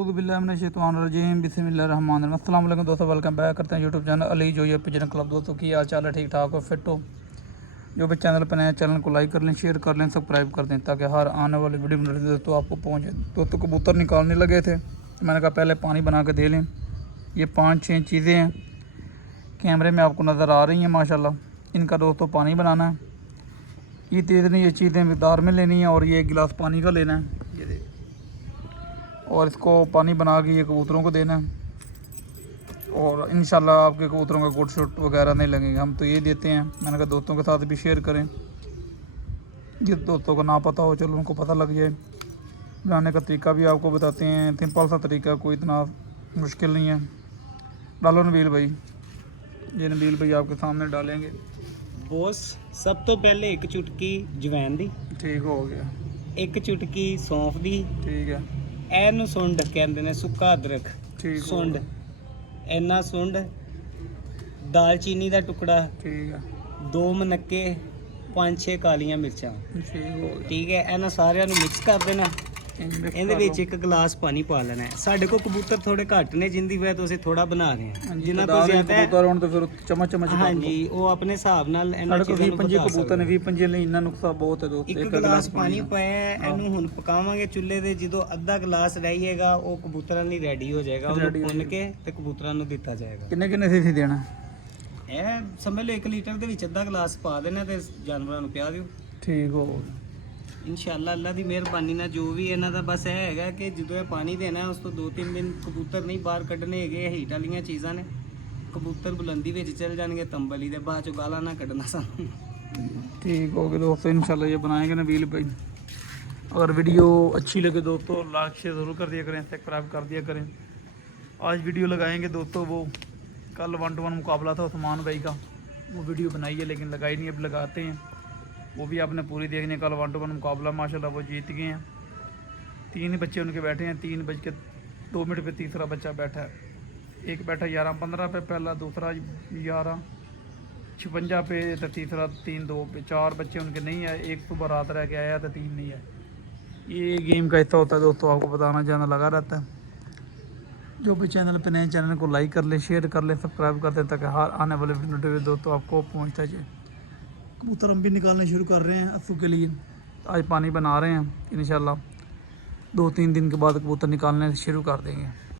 बिस्मिल्लाहिर्रहमानिर्रहीम अस्सलाम वालेकुम दोस्तों, वेलकम बैक करते हैं यूट्यूब चैनल अली जो पिजन क्लब। दोस्तों की हाल चाल है, ठीक ठाक हो, फिट हो? जो भी चैनल पर नए चैनल को लाइक कर लें, शेयर कर लें, सब्सक्राइब कर दें ताकि हर आने वाली वीडियो दोस्तों आपको पहुँचे। दोस्तों कबूतर निकालने लगे थे, मैंने कहा पहले पानी बना के दे लें। ये 5-6 चीज़ें हैं कैमरे में आपको नज़र आ रही हैं माशाल्लाह। इनका दोस्तों पानी बनाना है, ये इतनी ये चीज़ें मकदार में लेनी है और ये एक गिलास पानी का लेना है ये देख, और इसको पानी बना के ये कबूतरों को देना है। और इंशाल्लाह आपके कबूतरों का गुड शॉट वगैरह नहीं लगेंगे, हम तो ये देते हैं। मैंने कहा दोस्तों के साथ भी शेयर करें, जिस दोस्तों को ना पता हो चलो उनको पता लग जाए। बनाने का तरीका भी आपको बताते हैं, सिंपल सा तरीका, कोई इतना मुश्किल नहीं है। डालो नबील भाई, ये नबील भाई आपके सामने डालेंगे। बॉस सब तो पहले एक चुटकी जवैन दी, ठीक हो गया। एक चुटकी सौंफ दी, ठीक है, एनू सुंड कहते ने, सुक्का अदरक, ठीक सुंड, इन्ना सुंड, दालचीनी का टुकड़ा, ठीक है, 2 मनक्के, 5-6 कालियां मिर्चां, ठीक हो गया। ठीक है। इन्हां सारिਆਂ ਨੂੰ ਮਿਕਸ ਕਰ ਦੇਣਾ। ਇਹਦੇ ਵਿੱਚ ਇੱਕ ਗਲਾਸ ਪਾਣੀ ਪਾ ਲੈਣਾ ਹੈ। ਸਾਡੇ ਕੋਲ ਕਬੂਤਰ ਥੋੜੇ ਘੱਟ ਨੇ, ਜਿੰਦੀ ਵਜ੍ਹਾ ਤੋਂ ਅਸੀਂ ਥੋੜਾ ਬਣਾ ਰਹੇ ਹਾਂ। ਜਿਨ੍ਹਾਂ ਤੋਂ ਜ਼ਿਆਦਾ ਹੈ ਕਬੂਤਰ ਹੁਣ ਤਾਂ ਫਿਰ ਚਮਚ ਹਾਂਜੀ, ਉਹ ਆਪਣੇ ਹਿਸਾਬ ਨਾਲ ਇਹਨਾਂ ਚੀਜ਼ਾਂ ਨੂੰ ਪੰਜੇ ਕਬੂਤਰ ਨੇ, 20-25 ਲਈ ਇੰਨਾ ਨੁਕਸਾ ਬਹੁਤ ਹੈ ਦੋਸਤ। ਇੱਕ ਗਲਾਸ ਪਾਣੀ ਪਾਇਆ ਹੈ, ਇਹਨੂੰ ਹੁਣ ਪਕਾਵਾਂਗੇ ਚੁੱਲ੍ਹੇ ਦੇ। ਜਦੋਂ ਅੱਧਾ ਗਲਾਸ ਰਹੀਏਗਾ ਉਹ ਕਬੂਤਰਾਂ ਲਈ ਰੈਡੀ ਹੋ ਜਾਏਗਾ, ਉਹਨੂੰ ਭੁੰਨ ਕੇ ਤੇ ਕਬੂਤਰਾਂ ਨੂੰ ਦਿੱਤਾ ਜਾਏਗਾ। ਕਿੰਨੇ ਸੀ ਦੇਣਾ ਇਹ ਸਮਝ ਲਓ 1 ਲੀਟਰ ਦੇ ਵਿੱਚ ਅੱਧਾ ਗਲਾਸ ਪਾ ਦੇਣਾ ਤੇ ਜਾਨਵਰਾਂ ਨੂੰ ਪਿਆ ਦਿਓ। ਠੀਕ ਹੋ ਇਨਸ਼ਾਅੱਲਾ ਅੱਲਾ ਦੀ ਮਿਹਰਬਾਨੀ ਨਾਲ। ਜੋ ਵੀ ਇਹਨਾਂ ਦਾ ਬਸ ਇਹ ਹੈਗਾ ਕਿ ਜਦੋਂ ਇਹ ਪਾਣੀ ਦੇਣਾ ਉਸ ਤੋਂ 2-3 ਦਿਨ ਕਬੂਤਰ ਨਹੀਂ ਬਾਹਰ ਕੱਢਣੇ ਹੈਗੇ। ਹੀਟ ਵਾਲੀਆਂ ਚੀਜ਼ਾਂ ਨੇ, ਕਬੂਤਰ ਬੁਲੰਦੀ ਵਿੱਚ ਚਲ ਜਾਣਗੇ ਤੰਬਲੀ ਦੇ, ਬਾਅਦ ਚੋਂ ਗਾਲਾਂ ਨਾ ਕੱਢਣਾ ਸਾਨੂੰ। ठीक हो गया दोस्तों, इंशाल्लाह ये बनाएंगे नबील भाई। अगर वीडियो अच्छी लगे दोस्तों लाइक शेयर ज़रूर कर दिया करें, सब्सक्राइब कर दिया करें। आज वीडियो लगाएंगे दोस्तों, वो कल 1-to-1 मुकाबला था उस्मान भाई का, वो वीडियो बनाई है लेकिन लगाई नहीं, अब लगाते हैं। वो भी आपने पूरी देखनी। कल 1-to-1 मुकाबला माशाल्लाह वो जीत गए हैं। 3 बच्चे उनके बैठे हैं, 3:02 पे तीसरा बच्चा बैठा है। एक बैठा 11:15 पे पहला, दूसरा 11:56 पे, तो तीसरा 3:02 पे। 4 बच्चे उनके नहीं आए, एक सुबह रात रह के आया तो 3 नहीं आए। ये गेम का हिस्सा होता है दोस्तों, आपको बताना जाना लगा रहता है। जो भी चैनल पे नए चैनल को लाइक कर लें, शेयर कर लें, सब्सक्राइब कर दें ताकि हर आने वाले वीडियो दोस्तों आपको पहुँचता जाए। कबूतर हम भी निकालने शुरू कर रहे हैं अस्सू के लिए। आज पानी बना रहे हैं, इंशाल्लाह 2-3 दिन के बाद कबूतर निकालने शुरू कर देंगे।